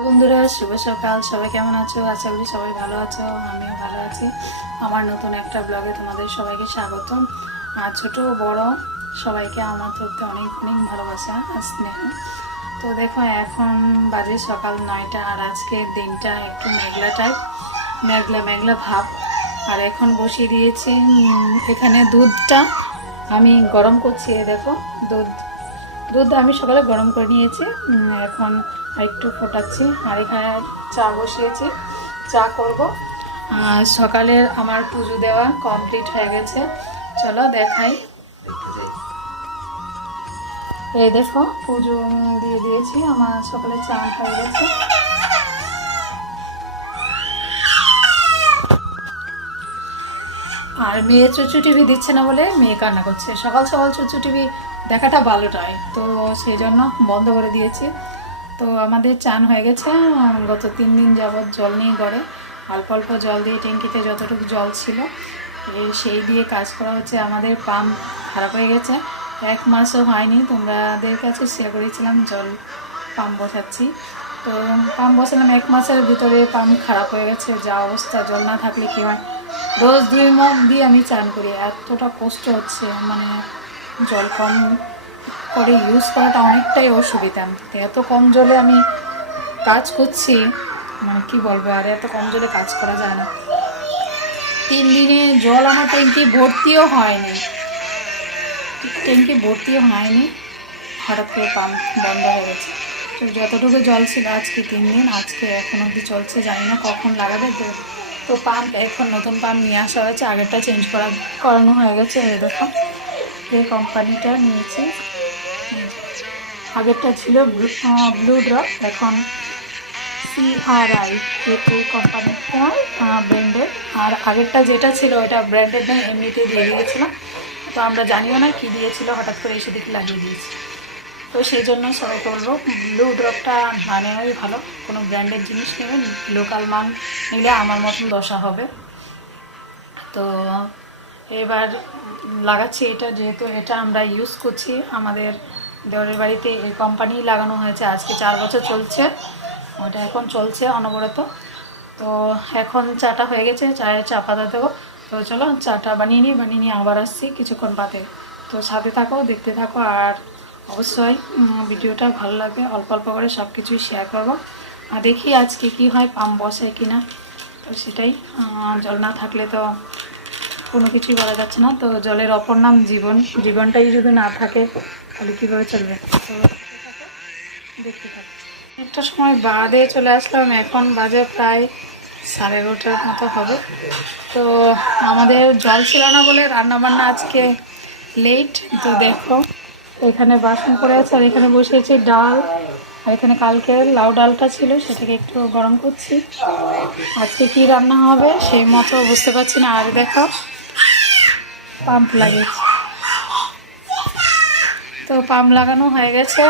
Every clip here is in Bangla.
বন্ধুরা, শুভ সকাল। সবাই কেমন আছো? আশা করি সবাই ভালো আছো, আমিও ভালো আছি। আমার নতুন একটা ব্লগে তোমাদের সবাইকে স্বাগতম। আর ছোট বড় সবাইকে আমার তরফে অনেক অনেক ভালোবাসা আর স্নেহ। তো দেখো, এখন বাজে সকাল নয়টা আর আজকের দিনটা একটু মেঘলা টাইপ মেঘলা মেঘলা ভাব। আর এখন বসিয়ে দিয়েছি এখানে দুধটা আমি গরম করছি দেখো, দুধ দুধ আমি সকালে গরম করে নিয়েছি। এখন একটু ফোটাচ্ছি। আর এখানে চা বসিয়েছি। চা করব। আর সকালের আমার পুজো দেওয়া কমপ্লিট হয়ে গেছে। চলো দেখাই। এই দেখো, পুজো দিয়ে দিয়েছি। আমার সকালে চা হয়ে গেছে। আর মেয়ে চুচু টিভি দিচ্ছে না বলে মেয়ে কান্না করছে। সকাল সকাল চুচু টিভি দেখাটা ভালো নয় তো সেই জন্য বন্ধ করে দিয়েছি। তো আমাদের চান হয়ে গেছে। গত তিন দিন যাবৎ জল নিয়ে গড়ে অল্প অল্প জল দিয়ে ট্যাঙ্কিতে যতটুকু জল ছিল সেই দিয়ে কাজ করা হচ্ছে। আমাদের পাম্প খারাপ হয়ে গেছে। এক মাসও হয়নি। তোমাদের কাছে শেয়ার করেছিলাম, জল পাম্প বসাচ্ছি। তো পাম্প বসালাম। এক মাসের ভিতরে পাম্প খারাপ হয়ে গেছে। যা অবস্থা, জল না থাকলে কী হয়? রোজ দুই মগ দিয়ে আমি চান করি। এতটা কষ্ট হচ্ছে। মানে জল কম করে ইউজ করাটা অনেকটাই অসুবিধা। এত কম জলে আমি কাজ করছি মানে কি বলব, আর এত কম জলে কাজ করা যায় না। তিন দিনে জল আমার ট্যাঙ্কি ভর্তিও হয়নি। ট্যাঙ্কি ভর্তিও হয়নি। হঠাৎ করে পাম্প বন্ধ হয়ে গেছে। তো যতটুকু জল ছিল আজকে তিন দিন, আজকে এখন অবধি চলছে, জানি না কখন লাগাবে। তো তো পাম্প এখন নতুন পাম্প নিয়ে আসা হয়েছে, আগেরটা চেঞ্জ করা, করানো হয়ে গেছে, এই এই কোম্পানিটা নিয়েছি। আগেরটা ছিল ব্লু ড্রপ এখন সিআরআই এই কোম্পানিটা ব্র্যান্ডেড আর আগেরটা যেটা ছিল ওটা ব্র্যান্ডেড নয় এমনিতেই দিয়ে দিয়েছিলাম। তো আমরা জানিও না কী দিয়েছিল, হঠাৎ করে এসে দেখি লাগিয়ে দিয়েছি। তো সেই জন্য সবাইকে বলব ব্লু ড্রপটা নেওয়াই ভালো, কোনো ব্র্যান্ডেড জিনিস নেবেন লোকাল মান নিলে আমার মতন দশা হবে। তো এবার লাগাচ্ছি এটা, যেহেতু এটা আমরা ইউজ করছি, আমাদের দেওয়ারের বাড়িতে এই কোম্পানি লাগানো হয়েছে, আজকে চার বছর চলছে, ওটা এখন চলছে অনবরত। তো এখন চাটা হয়ে গেছে চায়ে চা পাতা দেবো। তো চলো চাটা বানিয়ে নিই বানিয়ে নিয়ে আবার আসছি কিছুক্ষণ বাদে। তো সাথে থাকো, দেখতে থাকো, আর অবশ্যই ভিডিওটা ভালো লাগবে, অল্প অল্প করে সব কিছুই শেয়ার করব দেখি আজকে কি হয় পাম্প বসে কি না তো সেটাই জল না থাকলে তো কোনো কিছুই বলা যাচ্ছে না। তো জলের অপর নাম জীবন। জীবনটাই যদি না থাকে, তাহলে কীভাবে চলবে? তো দেখতে থাকো। একটা সময় বাদে চলে আসলাম, এখন বাজে প্রায় সাড়ে এগারোটার মতো হবে। তো আমাদের জল ছিল না বলে রান্নাবান্না আজকে লেট তো দেখো, এখানে বাসন পড়ে আছে আর এখানে বসিয়েছি ডাল। আর এখানে কালকে লাউ ডালটা ছিল, সেটাকে একটু গরম করছি। আজকে কি রান্না হবে সেই মতো বুঝতে পারছি না। আর দেখো পাম্প লাগিয়েছি। তো পাম্প লাগানো হয়ে গেছে।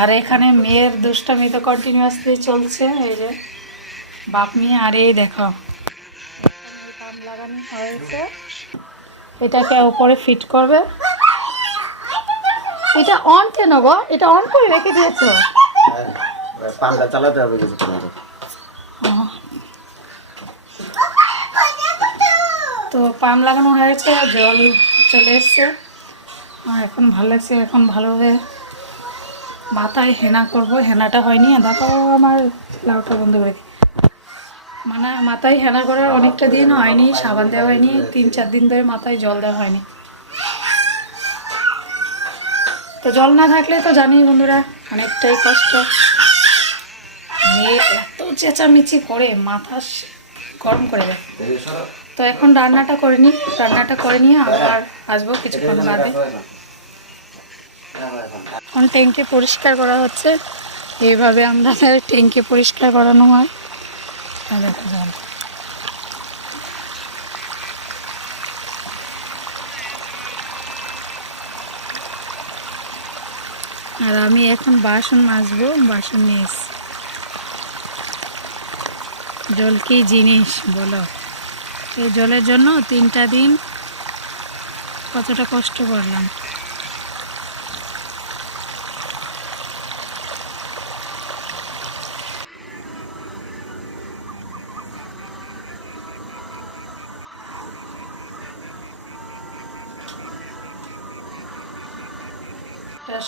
আর এখানে মেয়ের দুষ্টামি তো কন্টিনিউয়াসলি চলছে, এই যে বাপ মেয়ে আর এই দেখো। পাম্প লাগানো হয়েছে। এটাকে উপরে ফিট করবে। এটা অন কেন গো? এটা অন করে রেখে দিয়েছ। পানটা চালাতে হবে কিছুক্ষণ আরও। ও। তো পাম্প লাগানো হয়েছে, জল চলে এসছে। আর এখন ভালো লাগছে, এখন ভালোভাবে মাথায় হেনা করব। হেনাটা হয়নি দেখো আমার লাউটা বন্ধ করে। মানে মাথায় হেনা করার অনেকটা দিন হয়নি, সাবান দেওয়া হয়নি, তিন চার দিন ধরে মাথায় জল দেওয়া হয়নি। তো জল না থাকলে তো জানি বন্ধুরা, অনেকটাই কষ্ট। মেয়ে এত চেঁচামেচি করে, মাথা গরম করে দেয়। তো এখন রান্নাটা করে নিই রান্নাটা করে নিয়ে আবার আসব কিছুক্ষণ বাদে। এখন ট্যাঙ্কি পরিষ্কার করা হচ্ছে। এইভাবে আমরা ট্যাঙ্কি পরিষ্কার করানো হয়। আর আমি এখন বাসন মাজবো, বাসন নিয়ে জল কি জিনিস, বলো। এই জলের জন্য তিনটা দিন কতটা কষ্ট করলাম।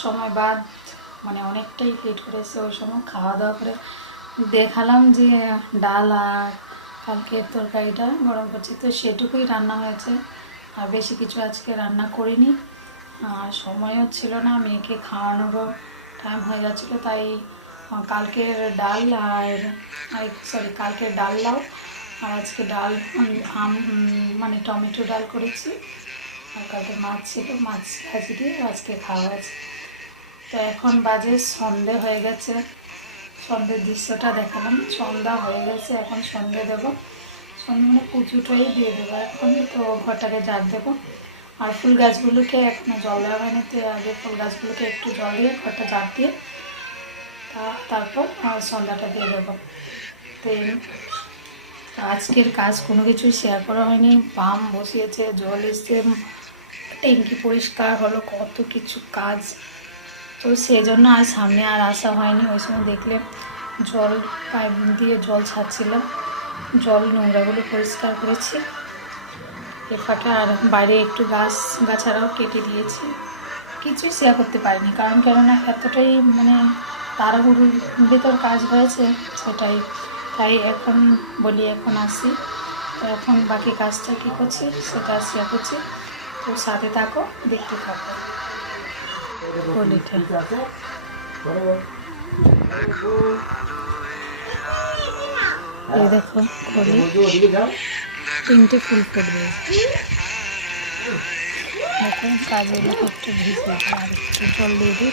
সময় বাদ মানে অনেকটাই ফিট করেছে, ওই সময় খাওয়া দাওয়া করে দেখালাম যে ডাল আর কালকে তরকারিটা গরম করছি। তো সেটুকুই রান্না হয়েছে। আর বেশি কিছু আজকে রান্না করিনি। আর সময়ও ছিল না, মেয়েকে খাওয়ানোরও টাইম হয়ে যাচ্ছিল। তাই কালকের ডাল আর সরি কালকের ডাল লাউ। আর আজকে ডাল আম মানে টমেটো ডাল করেছি। আর কালকে মাছ ছিল, মাছ ভাজি দিয়ে আজকে খাওয়া হয়েছে। তো এখন বাজে সন্ধে হয়ে গেছে। সন্ধ্যের দৃশ্যটা দেখালাম। সন্ধ্যা হয়ে গেছে, এখন সন্ধে দেবো। সন্ধে মানে পুজোটাই দিয়ে দেবো। এখন তো ঘরটাকে ঝাড় দেবো। আর ফুল গাছগুলোকে এখনও জল দেওয়া হয়নি, তো আগে ফুল গাছগুলোকে একটু জল দিয়ে ঘরটা জাগ দিয়ে তা- তারপর সন্ধ্যাটা দিয়ে দেবো। তো, আজকের কাজ কোনো কিছু শেয়ার করা হয়নি। পাম বসিয়েছে, জল এসছে, ট্যাঙ্কি পরিষ্কার হলো, কত কিছু কাজ। তো সেই জন্য আর সামনে আর আসা হয়নি। ওই সময় দেখলে জল পাইপ দিয়ে জল ছাড়ছিলাম। জল নোংরাগুলো পরিষ্কার করেছি। এ আর বাইরে একটু গাছ গাছারাও কেটে দিয়েছি। কিছুই শেয়ার করতে পারিনি। কারণ কেননা এতটাই মানে তাড়াহুড়োর ভিতর কাজ হয়েছে সেটাই। তাই এখন বলি এখন আসি। এখন বাকি কাজটা কী করছি সেটা শেয়ার করছি। তো সাথে থাকো, দেখতে থাকো। তিনটে ফুল ফুটবে। জল দিয়ে দিই।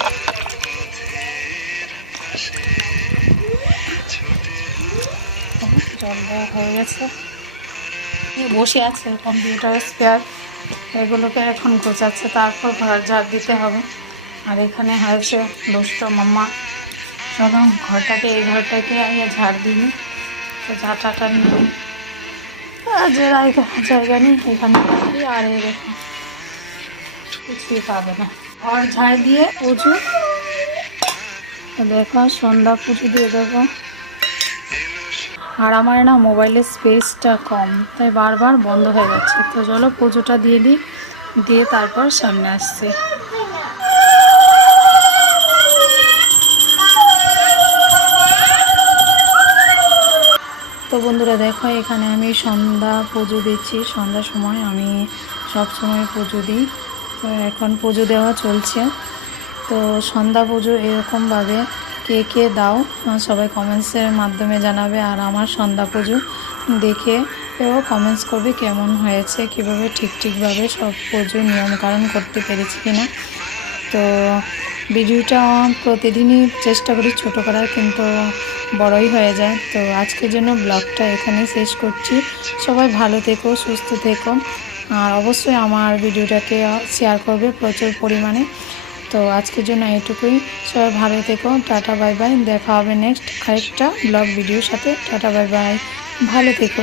জল দেওয়া হয়ে গেছে। বসে আছে কম্পিউটার, স্পেয়ার। এগুলোকে এখন গোছাচ্ছে। তারপর ঘর ঝাড় দিতে হবে। আর এখানে হয়েছে দুষ্ট মাম্মা। চলো ঘরটাকে, এই ঘরটাকে আগে ঝাড় দিই তো ঝাঁটাটা আর যে জায়গা নেই, এখানে আর দেখো, কিছুই পাবে না। ঘর ঝাড় দিয়ে পুজো। দেখো, সন্ধ্যা পুজো দিয়ে দেবো। আর আমার না মোবাইলের স্পেসটা কম, তাই বারবার বন্ধ হয়ে যাচ্ছে। তো চলো পুজোটা দিয়ে দিই, দিয়ে তারপর সামনে আসছে। তো বন্ধুরা দেখো, এখানে আমি সন্ধ্যা পুজো দিচ্ছি। সন্ধ্যার সময় আমি সব সময় পুজো দিই। তো এখন পুজো দেওয়া চলছে। তো সন্ধ্যা পুজো এরকমভাবে কে কে দাও সবাই কমেন্টসের মাধ্যমে জানাবে। আর আমার সন্ধ্যা পুজো দেখে কেউ কমেন্টস করবে কেমন হয়েছে, কীভাবে ঠিক ঠিকভাবে সব পুজো নিয়মকানুন করতে পেরেছি কিনা। তো ভিডিওটা প্রতিদিনই চেষ্টা করি ছোটো করার, কিন্তু বড়ই হয়ে যায়। তো আজকের জন্য ব্লগটা এখানেই শেষ করছি। সবাই ভালো থেকো, সুস্থ থেকো। আর অবশ্যই আমার ভিডিওটাকে শেয়ার করবে প্রচুর পরিমাণে। তো আজকের জন্য এইটুকুই। সবাই ভালো থেকো। টাটা, বাই বাই। দেখা হবে নেক্সট আরেকটা ব্লগ ভিডিওর সাথে। টাটা, বাই বাই। ভালো থেকো।